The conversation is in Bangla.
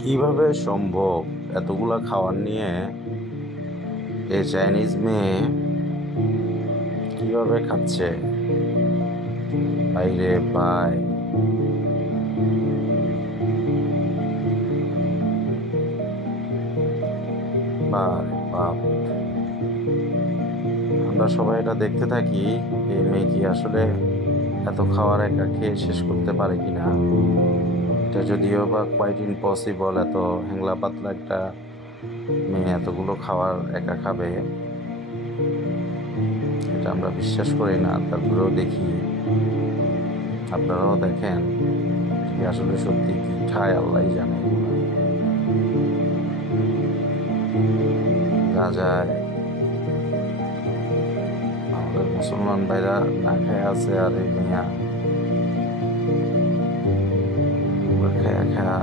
কিভাবে সম্ভব এতগুলা খাবার নিয়ে এই চাইনিজ মেয়ে কিভাবে খাচ্ছে? বাইরে ভাই, বারে বাপ! আমরা সবাই এটা দেখতে থাকি, এই মেয়ে কি আসলে এত খাবার একা খেয়ে শেষ করতে পারে কিনা। এটা যদিও বা কোয়াইট ইম্পসিবল, এত হ্যাংলা পাতলা একটা মেয়ে এতগুলো খাবার একা খাবে, এটা আমরা বিশ্বাস করি না। তারপরেও দেখি, আপনারাও দেখেন, কি আসলে সত্যি কি খায় আল্লাহই জানে এগুলো। যা যায়, আমাদের মুসলমান ভাইরা না খেয়ে আছে, আর এই মেয়া খায়া খায়া